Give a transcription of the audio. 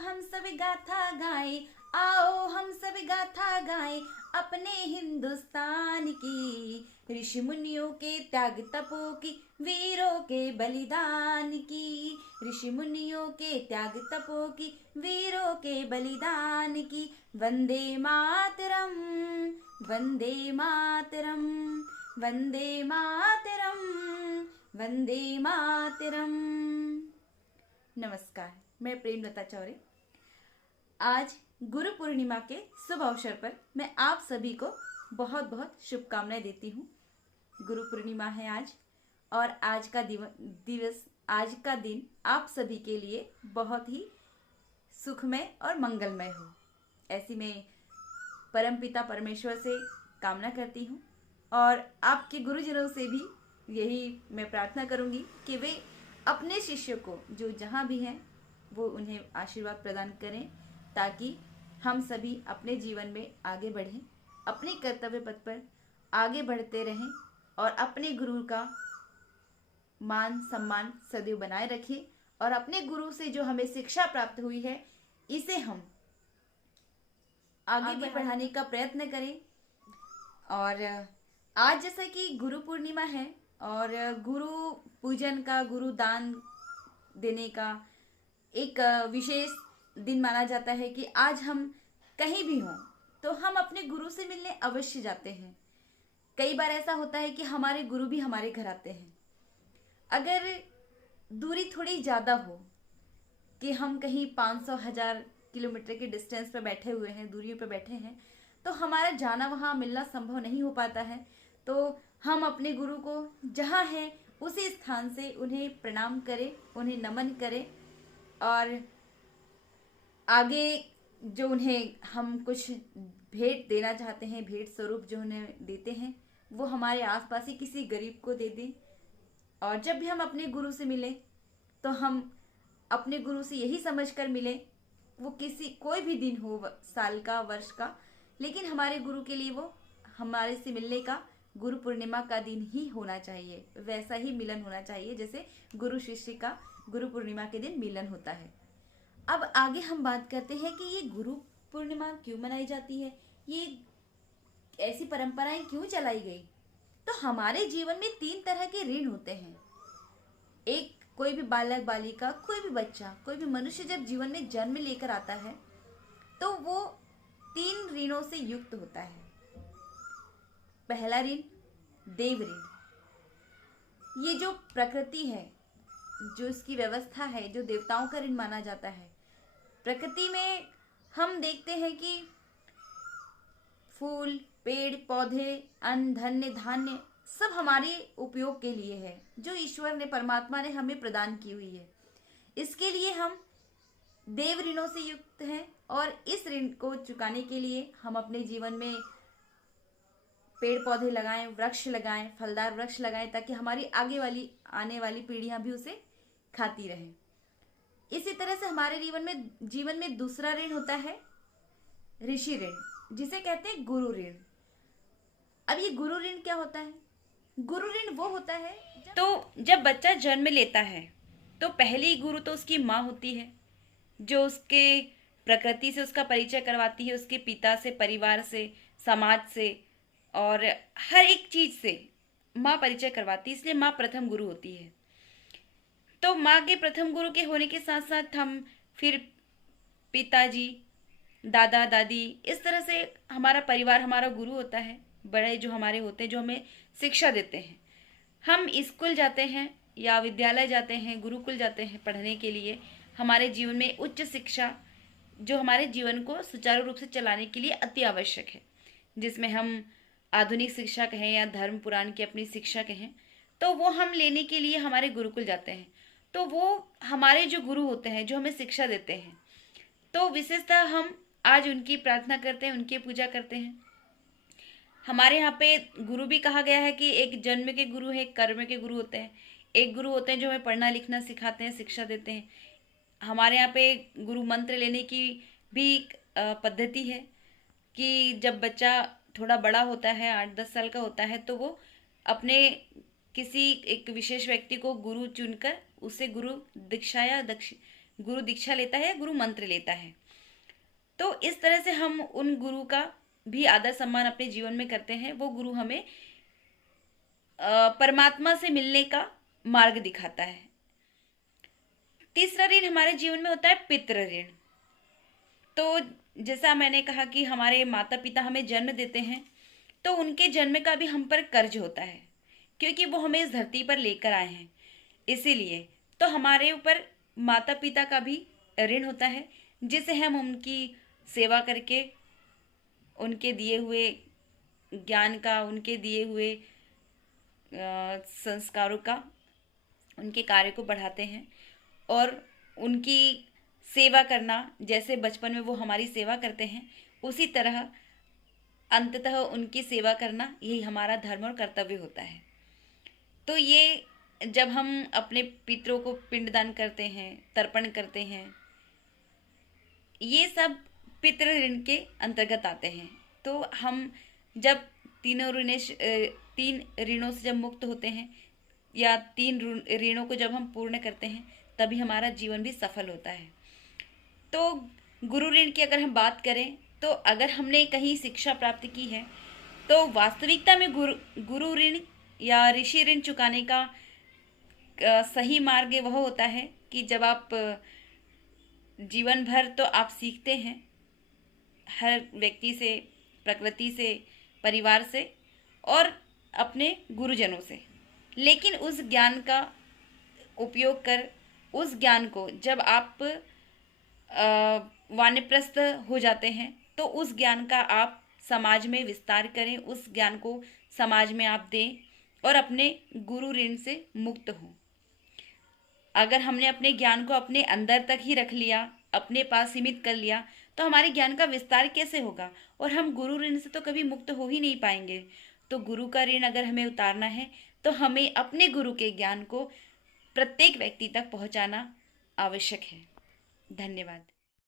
हम सब गाथा गाएं, आओ हम सब गाथा गाएं अपने हिंदुस्तान की, ऋषि मुनियों के त्याग तपों की, वीरों के बलिदान की, ऋषि मुनियों के त्याग तपों की, वीरों के बलिदान की। वंदे मातरम, वंदे मातरम, वंदे मातरम, वंदे मातरम। नमस्कार, मैं प्रेमलता चौरे। आज गुरु पूर्णिमा के शुभ अवसर पर मैं आप सभी को बहुत बहुत शुभकामनाएं देती हूँ। गुरु पूर्णिमा है आज, और आज का दिन आप सभी के लिए बहुत ही सुखमय और मंगलमय हो, ऐसी मैं परमपिता परमेश्वर से कामना करती हूँ। और आपके गुरुजनों से भी यही मैं प्रार्थना करूँगी कि वे अपने शिष्य को जो जहाँ भी हैं वो उन्हें आशीर्वाद प्रदान करें, ताकि हम सभी अपने जीवन में आगे बढ़ें, अपने कर्तव्य पथ पर आगे बढ़ते रहें और अपने गुरु का मान सम्मान सदैव बनाए रखें, और अपने गुरु से जो हमें शिक्षा प्राप्त हुई है इसे हम आगे बढ़ाने का प्रयत्न करें। और आज जैसा कि गुरु पूर्णिमा है और गुरु पूजन का, गुरु दान देने का एक विशेष दिन माना जाता है कि आज हम कहीं भी हों तो हम अपने गुरु से मिलने अवश्य जाते हैं। कई बार ऐसा होता है कि हमारे गुरु भी हमारे घर आते हैं। अगर दूरी थोड़ी ज़्यादा हो कि हम कहीं 500,000 किलोमीटर के डिस्टेंस पर बैठे हुए हैं, दूरियों पर बैठे हैं, तो हमारा जाना वहाँ मिलना संभव नहीं हो पाता है। तो हम अपने गुरु को जहाँ हैं उसी स्थान से उन्हें प्रणाम करें, उन्हें नमन करें, और आगे जो उन्हें हम कुछ भेंट देना चाहते हैं, भेंट स्वरूप जो उन्हें देते हैं, वो हमारे आसपास ही किसी गरीब को दे दें। और जब भी हम अपने गुरु से मिलें तो हम अपने गुरु से यही समझकर मिलें, वो कोई भी दिन हो, साल का, वर्ष का, लेकिन हमारे गुरु के लिए वो हमारे से मिलने का गुरु पूर्णिमा का दिन ही होना चाहिए। वैसा ही मिलन होना चाहिए जैसे गुरु शिष्य का गुरु पूर्णिमा के दिन मिलन होता है। अब आगे हम बात करते हैं कि ये गुरु पूर्णिमा क्यों मनाई जाती है, ये ऐसी परंपराएं क्यों चलाई गई। तो हमारे जीवन में 3 तरह के ऋण होते हैं। एक, कोई भी बालक बालिका, कोई भी बच्चा, कोई भी मनुष्य जब जीवन में जन्म लेकर आता है तो वो 3 ऋणों से युक्त होता है। पहला ऋण देव ऋण। ये जो प्रकृति है, जो इसकी व्यवस्था है, जो देवताओं का ऋण माना जाता है। प्रकृति में हम देखते हैं कि फूल, पेड़, पौधे, अन्न, धन्य, धान्य सब हमारे उपयोग के लिए है, जो ईश्वर ने, परमात्मा ने हमें प्रदान की हुई है। इसके लिए हम देव ऋणों से युक्त हैं, और इस ऋण को चुकाने के लिए हम अपने जीवन में पेड़ पौधे लगाएं, वृक्ष लगाएं, फलदार वृक्ष लगाएं, ताकि हमारी आने वाली पीढ़ियां भी उसे खाती रहें। इसी तरह से हमारे जीवन में दूसरा ऋण होता है ऋषि ऋण, जिसे कहते हैं गुरु ऋण। अब ये गुरु ऋण क्या होता है? गुरु ऋण वो होता है तो जब बच्चा जन्म लेता है तो पहली गुरु तो उसकी माँ होती है, जो उसके प्रकृति से उसका परिचय करवाती है, उसके पिता से, परिवार से, समाज से, और हर एक चीज से माँ परिचय करवाती है। इसलिए माँ प्रथम गुरु होती है। तो माँ के प्रथम गुरु के होने के साथ साथ हम फिर पिताजी, दादा दादी, इस तरह से हमारा परिवार हमारा गुरु होता है। बड़े जो हमारे होते हैं, जो हमें शिक्षा देते हैं। हम स्कूल जाते हैं या विद्यालय जाते हैं, गुरुकुल जाते हैं पढ़ने के लिए। हमारे जीवन में उच्च शिक्षा जो हमारे जीवन को सुचारू रूप से चलाने के लिए अति आवश्यक है, जिसमें हम आधुनिक शिक्षा कहें या धर्म पुराण की अपनी शिक्षा कहें, तो वो हम लेने के लिए हमारे गुरुकुल जाते हैं। तो वो हमारे जो गुरु होते हैं, जो हमें शिक्षा देते हैं, तो विशेषतः हम आज उनकी प्रार्थना करते हैं, उनकी पूजा करते हैं। हमारे यहाँ पे गुरु भी कहा गया है कि एक जन्म के गुरु है, एक कर्म के गुरु होते हैं। एक गुरु होते हैं जो हमें पढ़ना लिखना सिखाते हैं, शिक्षा देते हैं। हमारे यहाँ पे गुरु मंत्र लेने की भी पद्धति है कि जब बच्चा थोड़ा बड़ा होता है, 8-10 साल का होता है, तो वो अपने किसी एक विशेष व्यक्ति को गुरु चुनकर उसे गुरु दीक्षा या गुरु दीक्षा लेता है या गुरु मंत्र लेता है। तो इस तरह से हम उन गुरु का भी आदर सम्मान अपने जीवन में करते हैं। वो गुरु हमें परमात्मा से मिलने का मार्ग दिखाता है। तीसरा ऋण हमारे जीवन में होता है पितृ ऋण। तो जैसा मैंने कहा कि हमारे माता पिता हमें जन्म देते हैं, तो उनके जन्म का भी हम पर कर्ज होता है, क्योंकि वो हमें इस धरती पर लेकर आए हैं। इसीलिए तो हमारे ऊपर माता पिता का भी ऋण होता है, जिसे हम उनकी सेवा करके उनके दिए हुए ज्ञान का, उनके दिए हुए संस्कारों का, उनके कार्य को बढ़ाते हैं। और उनकी सेवा करना, जैसे बचपन में वो हमारी सेवा करते हैं, उसी तरह अंततः उनकी सेवा करना यही हमारा धर्म और कर्तव्य होता है। तो ये जब हम अपने पितरों को पिंडदान करते हैं, तर्पण करते हैं, ये सब पितृ ऋण के अंतर्गत आते हैं। तो हम जब तीन ऋणों से जब मुक्त होते हैं, या 3 ऋणों को जब हम पूर्ण करते हैं, तभी हमारा जीवन भी सफल होता है। तो गुरु ऋण की अगर हम बात करें, तो अगर हमने कहीं शिक्षा प्राप्त की है, तो वास्तविकता में गुरु ऋण या ऋषि ऋण चुकाने का सही मार्ग वह होता है कि जब आप जीवन भर तो आप सीखते हैं हर व्यक्ति से, प्रकृति से, परिवार से और अपने गुरुजनों से, लेकिन उस ज्ञान का उपयोग कर, उस ज्ञान को जब आप वानप्रस्थ हो जाते हैं, तो उस ज्ञान का आप समाज में विस्तार करें, उस ज्ञान को समाज में आप दें और अपने गुरु ऋण से मुक्त हों। अगर हमने अपने ज्ञान को अपने अंदर तक ही रख लिया, अपने पास सीमित कर लिया, तो हमारे ज्ञान का विस्तार कैसे होगा, और हम गुरु ऋण से तो कभी मुक्त हो ही नहीं पाएंगे। तो गुरु का ऋण अगर हमें उतारना है, तो हमें अपने गुरु के ज्ञान को प्रत्येक व्यक्ति तक पहुंचाना आवश्यक है। धन्यवाद।